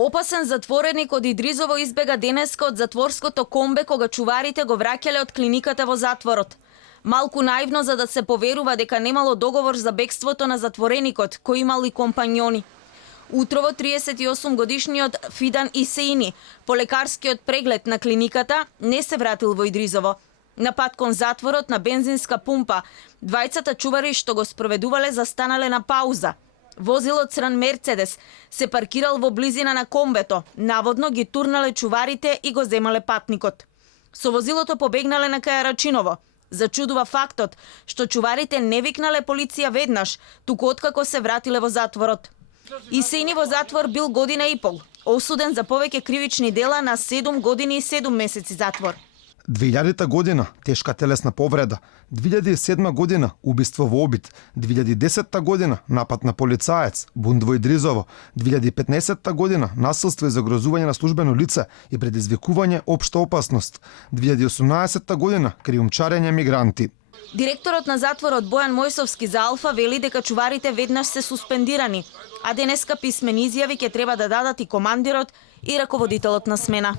Опасен затвореник од Идризово избега денеска од затворското комбе кога чуварите го враќале од клиниката во затворот. Малку наивно за да се поверува дека немало договор за бегството на затвореникот, кој имал и компањони. Утрово 38 годишниот Фидан Исеини по лекарскиот преглед на клиниката не се вратил во Идризово. На пат кон затворот на бензинска пумпа, двајцата чувари што го спроведувале застанале на пауза. Возилот сран Мерцедес се паркирал во близина на комбето, наводно ги турнале чуварите и го земале патникот. Со возилото побегнале на Кајарачиново. Зачудува фактот што чуварите не викнале полиција веднаш, туку откако се вратиле во затворот. Исеини во затвор бил година и пол, осуден за повеќе кривични дела на 7 години и 7 месеци затвор. 2000 година тешка телесна повреда, 2007 година убиство во обид, 2010 година напад на полицаец, бунт во Идризово, 2015 година насилство и загрозување на службено лице и предизвикување општа опасност, 2018 година криумчарење мигранти. Директорот на затворот Бојан Мојсовски за Алфа вели дека чуварите веднаш се суспендирани, а денеска писмени изјави ќе треба да дадат и командирот и раководителот на смена.